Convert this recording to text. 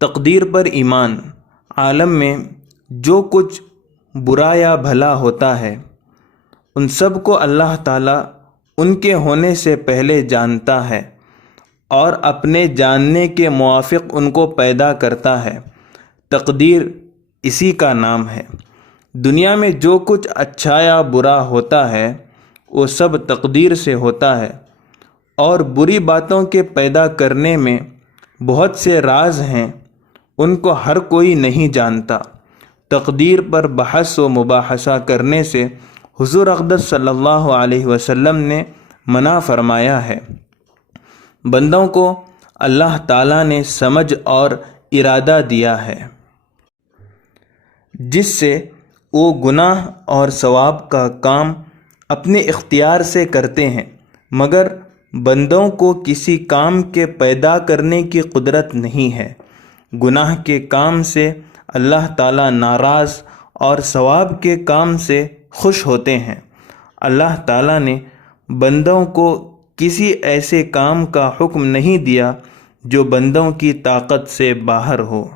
تقدیر پر ایمان۔ عالم میں جو کچھ برا یا بھلا ہوتا ہے ان سب کو اللہ تعالیٰ ان کے ہونے سے پہلے جانتا ہے اور اپنے جاننے کے موافق ان کو پیدا کرتا ہے۔ تقدیر اسی کا نام ہے۔ دنیا میں جو کچھ اچھا یا برا ہوتا ہے وہ سب تقدیر سے ہوتا ہے، اور بری باتوں کے پیدا کرنے میں بہت سے راز ہیں، ان کو ہر کوئی نہیں جانتا۔ تقدیر پر بحث و مباحثہ کرنے سے حضور اقدس صلی اللہ علیہ وسلم نے منع فرمایا ہے۔ بندوں کو اللہ تعالیٰ نے سمجھ اور ارادہ دیا ہے جس سے وہ گناہ اور ثواب کا کام اپنے اختیار سے کرتے ہیں، مگر بندوں کو کسی کام کے پیدا کرنے کی قدرت نہیں ہے۔ گناہ کے کام سے اللہ تعالیٰ ناراض اور ثواب کے کام سے خوش ہوتے ہیں۔ اللہ تعالیٰ نے بندوں کو کسی ایسے کام کا حکم نہیں دیا جو بندوں کی طاقت سے باہر ہو۔